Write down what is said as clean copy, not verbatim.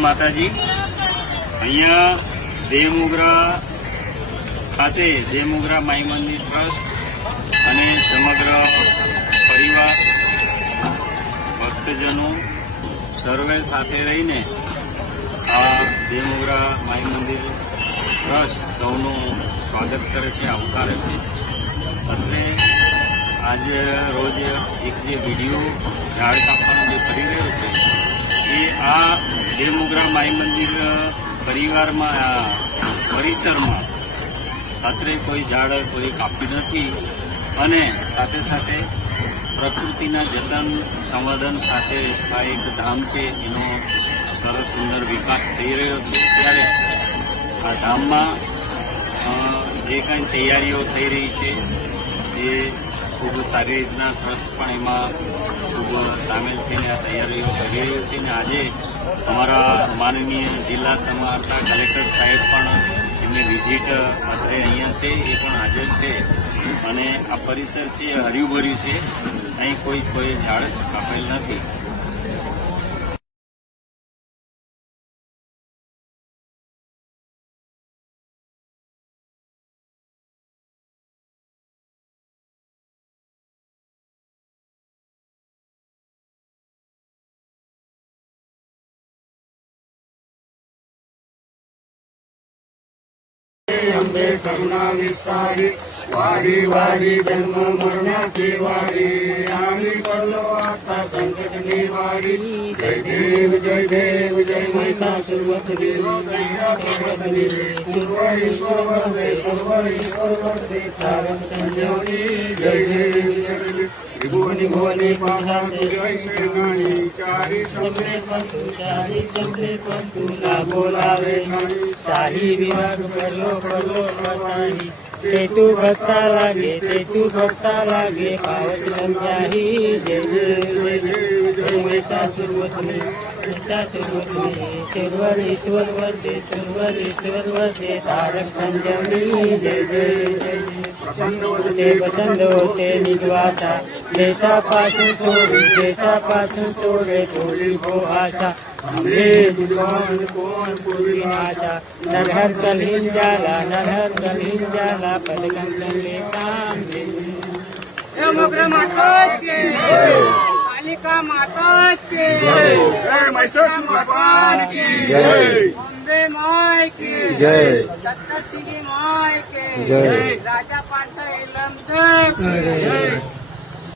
માતાજી। અહીંયા દેવમોગરા ખાતે દેવમોગરા માઈ મંદિર ટ્રસ્ટ અને સમગ્ર પરિવાર ભક્તજનો સર્વે સાથે રહીને આ દેવમોગરા માઈ મંદિર ટ્રસ્ટ સૌનું સ્વાગત કરે છે, આવકારે છે। એટલે આજે રોજ એક જે વિડીયો ઝાડ કાપવાનો જે કરી રહ્યો છે એ આ દેવમોગરા માઈ મંદિર પરિસરમાં રાત્રે કોઈ ઝાડ કોઈ કાપ્યું નથી અને સાથે સાથે પ્રકૃતિના જતન સંવર્ધન સાથે આ એક ધામ છે એનો સરસ સુંદર વિકાસ થઈ રહ્યો છે। ત્યારે આ ધામમાં જે કાંઈ તૈયારીઓ થઈ રહી છે એ ખૂબ સારી રીતના ટ્રસ્ટ પણ એમાં ખૂબ સામેલ થઈને આ તૈયારીઓ કરી રહ્યું છે અને આજે અમારા માનનીય જિલ્લા સમાહર્તા કલેક્ટર સાહેબ પણ એમની વિઝિટ અત્રે અહીંયા છે, એ પણ હાજર છે અને આ પરિસર છે એ હર્યુંભર્યું છે, અહીં કોઈ ઝાડ કાપેલ નથી। અંબે કરુણા વિસ્તારી વારી વારી જન્મ મરણાથી વારી આની કરલો આખા સંકટ નિવારી। જય દેવ જય મહિષાસુરવર્ધિની સર્વ ઈશ્વર વર્ધે તારક સંજોની। જય દેવ ભુવની ભુવની પાઠા જય સેનાની ચારી ચંદ્રે પંતુ ના બોલાવે શાહી વિભાગ કરલો કરતાની તેતુ ભક્તા લાગે પાવસ લંજાહી। જય મહિષાસુરવર્ધિની સર્વ ઈશ્વર વર્ધે તારક સંજોની। જય પસંદ હોતે નિદ્વાસા દેશા પાછું છોડે થોડી હો આશા। हमरे विद्वान कौन पूरी आशा नरहर कलहीन जाला पदकम संगे शाम। देवमोगरा माता की जय, कालिका माता की जय, महिषासुर भगवान की जय, अम्बे माय की जय, सप्तसिंही माय की जय, राजा पांडव जय।